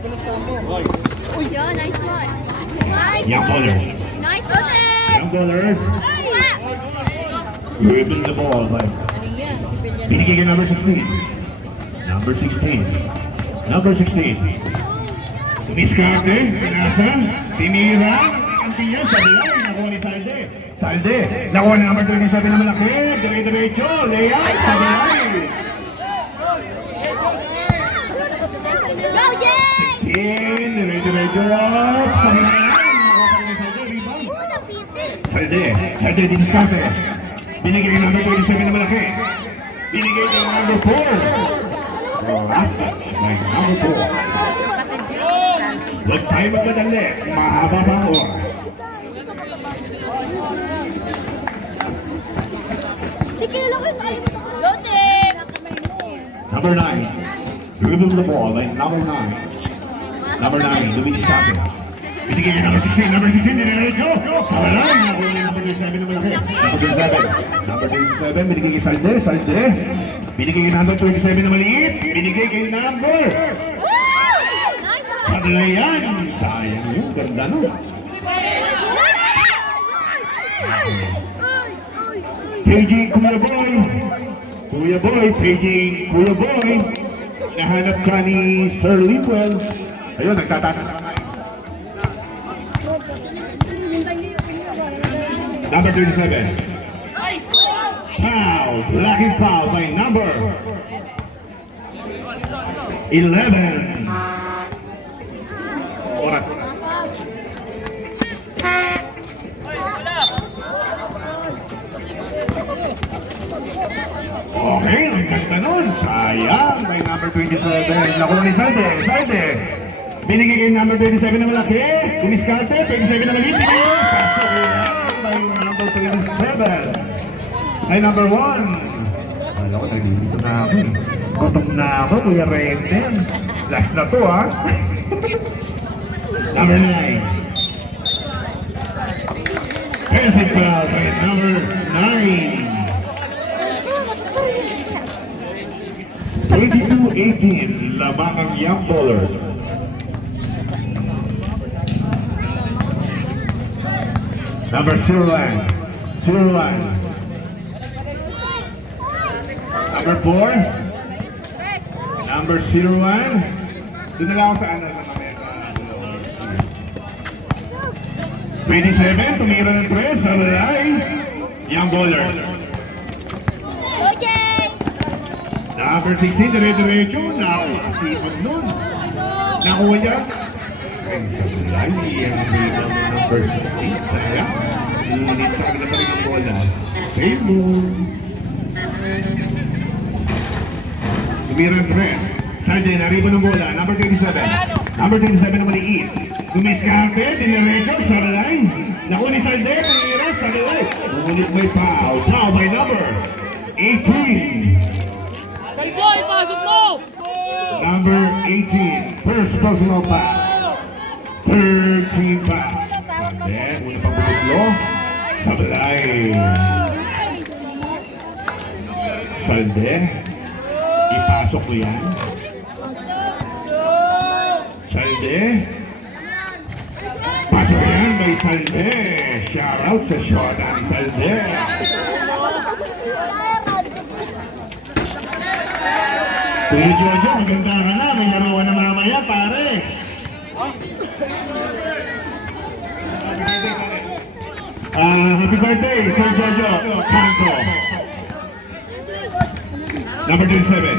Yo, nice one. Young bowlers. Nice one. Young bowlers. Dribble the ball. Binigay ka number 16. Number 16. Number 16. Tumiskarte. Pinasa. Tinira. Ang tiyan sa bilay. Nakuha ni Salde. Salde. Nakuha ni number 27 na malaki. Dire-diretso. Layup. Sa bilay. Go, Jay! 16. Dire-diretso. Sa bilay. Nakuha pa rin ni Salde. Rebound. Salde. Salde. Tumiskarte. Binigay ni number 27 na malaki. Binigay ni number 4. Rasta. By number 4. Huwag tayo magmadali. Mahaba pa ang oras. Go, Tim! Number 9. Dribble the ball by number 9. Number 9. Luis Cafe. Binigay ni number 16. Number 16. Diretso. Wala. Nakuha ni number 27 na malaki. Number 27. Number 27. Binigay kay Salde. Salde. Binigay kay number 27 na maliit. Binigay kay number. Nice one. Paglayan. Sayang yun. Ganda nun. Paging Kuya Boy. Kuya Boy. Paging Kuya Boy. Nahanap ka ni Sir Lipwell. Ayun, nagtatasa na kamay. Number 27. Foul. Blocking foul by number 11. Oras. Okay, ang ganda nun. Sayang by number 27. Nakuha ni Salde. Salde. Binigay kay number 27 na malaki. Kumiskarte. 27 na maliit. Pasok by number 27. Ay, number 1. Alam ko, nagdito na ako. Gutom na ako, Kuya Renden. Last na to, ha? Number 9. Perfect foul by number 9. 22-18, lamang ang young bowlers. Number 01. 01. Number 4. Number 01. Doon na lang ako sa ano sa mamaya. 27, tumira ng 3 sa line. Young bowlers. Go, Jay! Number 16, dire-diretso. Nakasipag nun. Nakuha niya. Ay, sa line. Yung rebound ng number 16. Kaya, unit sa kanila pa rin yung bola. Okay, boom. Tumira ng 3. Sanjay, naribo ng bola. Number 27. Number 27 na maliit. Tumiskarte, diniretso sa line. Nakuha ni Sanjay, tumira sa line. Ngunit may foul. Foul by number 18. Boy, pasok mo! Number 18. First personal foul. 13 foul. Sanjay, una pang bumutlo. Sa line. Sanjay. Ipasok ko yan. Salde. Pasok yan by Salde. Shout out sa Shodan Salde. Kuya Jojo, maganda ka na. May larawan na mamaya, pare. Happy birthday, Sir Jojo. Kanto. Number 27.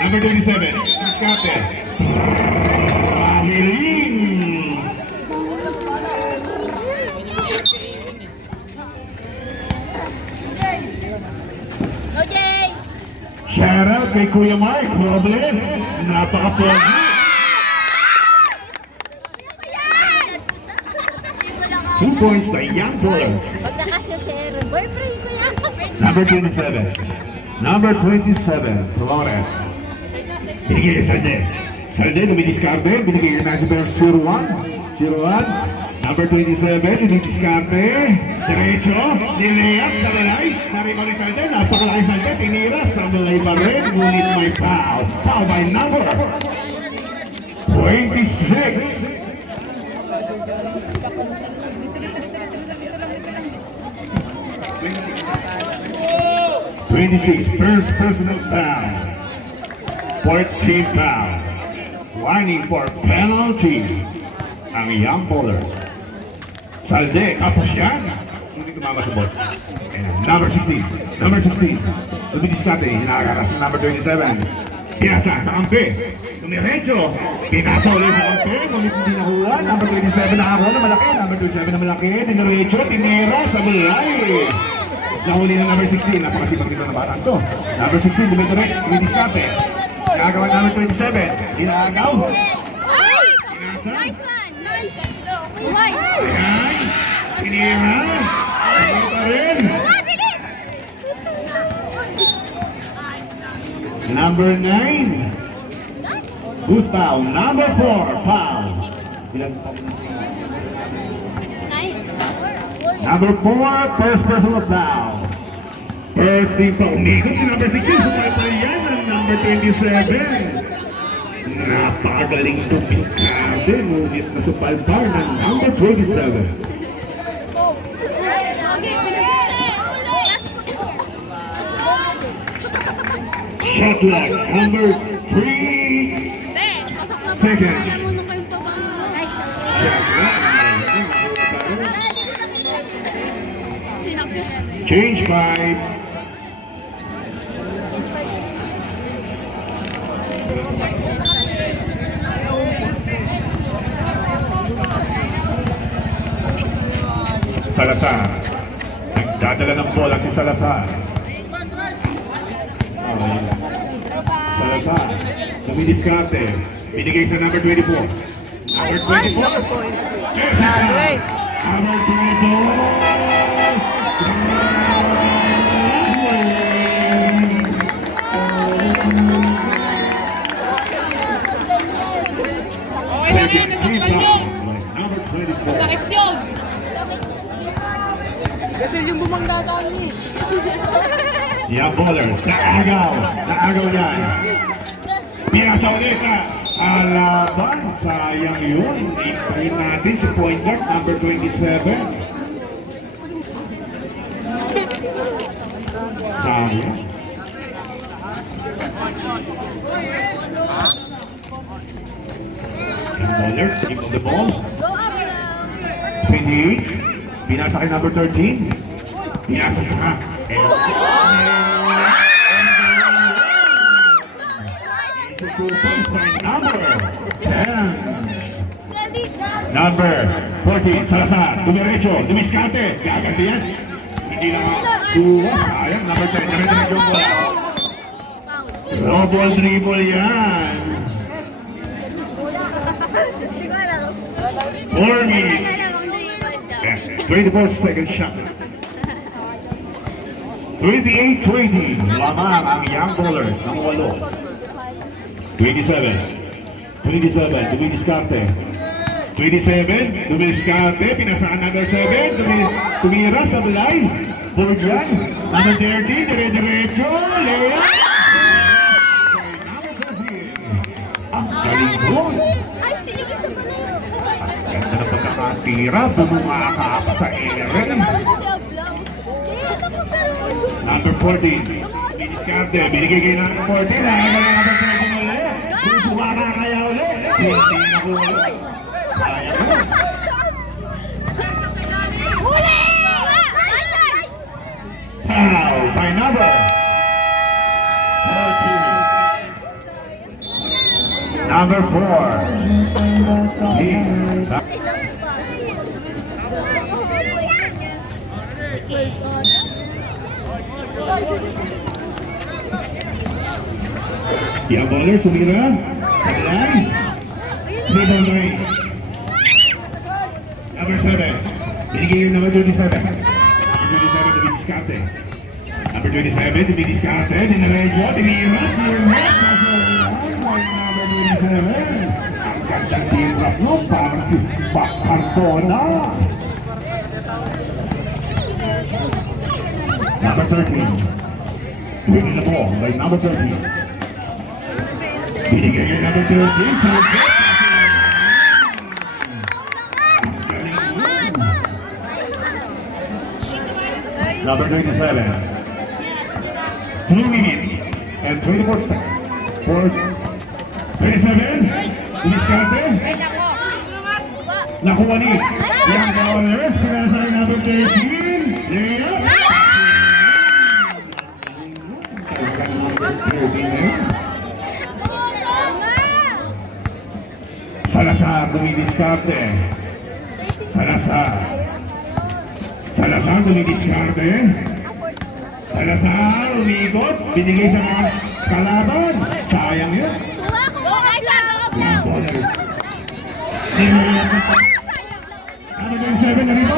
Number 27. Skate. Ameling. Go, Jay! Shout out kay Kuya Mark Robles. Napaka-pogi. Go, 2 points by Young Bowlers. Pag nakashoot si Aaron, boyfriend ko yan. Number 27. Number 27. Flores. Binigay kay Salde. Salde, lumidiskarte. Binigay kay National 01. 01. Number 27. Lumidiskarte. Diretso. Nilayap sa malay. Nariba ni Salde. Napakalaki Salde. Tinira sa malay pa rin. Ngunit may foul. Foul by number 12. 26. 26, first personal foul. 14 foul. Whining for penalty. Ang young bowler. Salde, tapos yan. Hindi sumama sa ball. And number 16. Number 16. Lumidiskate, hinakakas ng number 27. Pinasa sa kampe. Tumiretso. Pinasa ulit sa kampe. Ngunit hindi nakuha. Number 27 nakakuha na malaki. Number 27 na malaki. Diniretso. Tinera sa bulay. Nahuli na number 16. Napakasipag nito ng batang to. Number 16, dumidirect. Lumidiskate. Nagagawa number 27. Hinagaw. Nice one! Nice! Nice! Ayan. Tinira. Ano pa rin? Number 9. Who's foul? Number 4. Foul. Ilan? Number 4. First personal foul. First team foul. Umikot si number 16. Sumapay yan ang number 27. Napakagaling tumiskade. Ngunit nasupalpar ng number 27. Shot clock. Number 3. Second. Change 5. Salazar. Nagdadala ng bola si Salazar. Salazar. Dumidiskarte. Binigay sa number 24. Number 24. Wait. Number 24. Number 24. Masakit yun! Kasi yung bumangga sa akin eh. Yeah, bowlers. Naagaw. Naagaw yan. Pinasa ulit sa Alaban. Sayang yun. Hintayin natin si point guard number 27. Sayang. And bowlers, keep on the ball. 28. Pinasa kay number 13. Pinasa siya. Number 14, Salazar, dumiretso, dumiskarte, gaganti yan. Hindi na kuha, sayang, number 10, narinig yung bola. Double dribble yan. 4 minutes. 24 seconds shot. 28-20, lamang ang young bowlers ng 8. 27, dumidiskarte. 27, dumidiskarte, pinasaan number 7, tumira sa balay. Forward yan, number 30, dire-diretso, layup. Ang galing doon. Ang ganda ng pagkakatira, bumumaka pa sa eren. Number 14, Diskarte, binigay kayo ng 14, nakakala ng number 13 ulit. Bumaka kaya ulit. Hindi na ko ulit. Sayang mo. Foul by number 14. Number 4. Yeah, bowler, sumira. Kalan. Rebound line. Number 7. Binigay yung number 27. Number 27, dumidiskarte. Number 27, dumidiskarte. Dinaredyo, dinirat. Number 27. Ang gandang tirap mo, parang si Bacartona. Number 13. Winning the ball by number 13. Binigay yung number 13. Number 27. 2 minutes and 24 seconds. For 27. Diskarte. Ay, nako. Uwa. Nakuha ni Young Ballers. Sinasay number 13. Lea. Salazar dumidiskarte. Salazar. Salazar dumidiskarte. Salazar umikot. Binigay sa mga kalaban. Sayang yun. Uwa ko. Nice one. Go, Young go. Ballers. Number 27 na rito.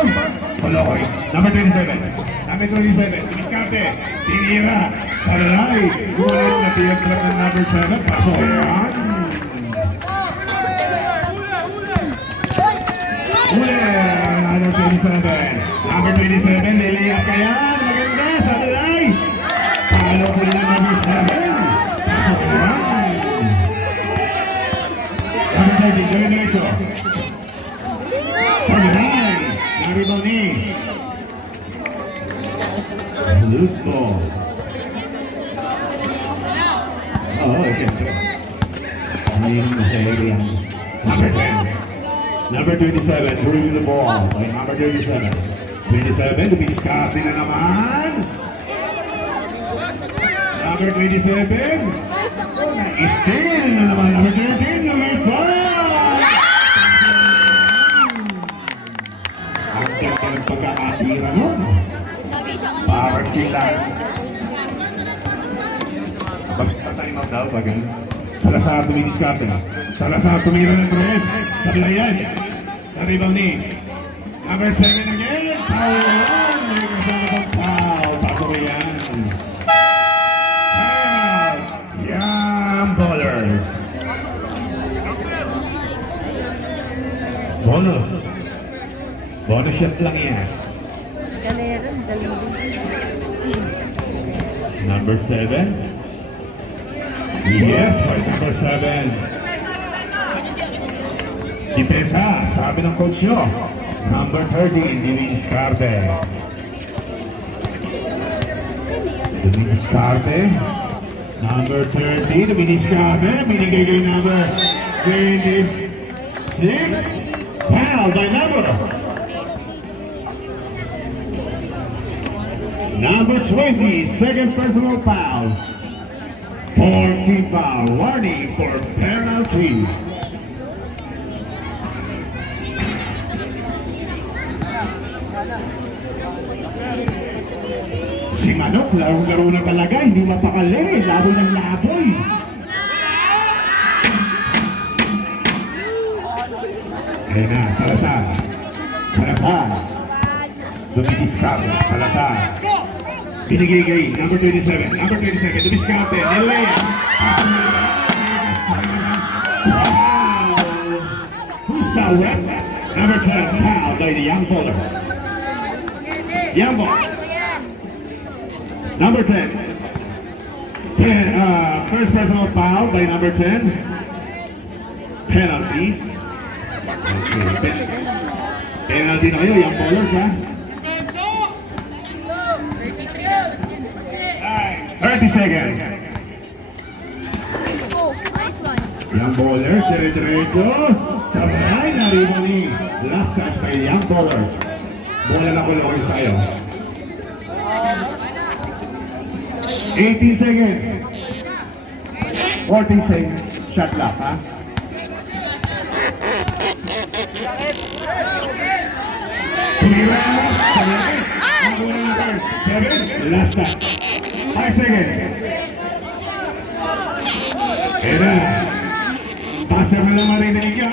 Kolokoy. Number 27. Number 27. Diskarte. Tinira. Salay. Gulat na tiyatrat ng number 7. Pasok. Yan. Uli, number 27. Number 27, Lilia Kayan. Maganda, sa Dalay. Palo ko lang number 7. Pasok naman. Number 30, Joey Neto. Pagday. Narito ni. Luzco. Okay. Number 10. Number 27, throwing the ball by number 37. 27, dumidiskarte na naman. Number 27. Still na naman. Number 13, number 5. Ang ganda ng pagkakatira nun. Lagi siya kanina. Power sila. Basta time out daw, bagan. Salazar dumidiskarte na. Salazar tumira ng tres. Sablayan. Sa rebound ni number 7 again. Foul yan. May kasama ng foul. Bago ba yan? Foul. Yan, ballers. Bonus. Bonus shot lang yan. Galera, galing din. Number 7. Yes, by number 7. Depensa, sabi ng coach nyo. Number 13, Diniscarte. Diniscarte. Number 30, Diniscarte. Binigay kay number 26. Foul by number. Number 20, second personal foul. 4 foul. Warning for penalty. Si Manok, larong-laro na talaga, hindi mapakali, laboy ng laboy. Ayan na, Salazar. Salazar. Dumidiskarte, Salazar. Binigay kay number 27. Number 27, Dumidiskarte, Nilea. Who's that wet? Number 10, foul by the young bowler. Young ball. Number 10. First personal foul by number 10. Penalty. Okay. Penalty na kayo, young bowlers, ha? 30 seconds. Oh, nice one. Young bowlers, dire-diretso. Sabay na rin ni last touch by young bowlers. Bola na ko lang tayo. 18 seconds. 40 seconds. Shot clock, ha? Tumira na. 7. Last touch. 5 seconds. Era. Pasa mo lang marinig yan.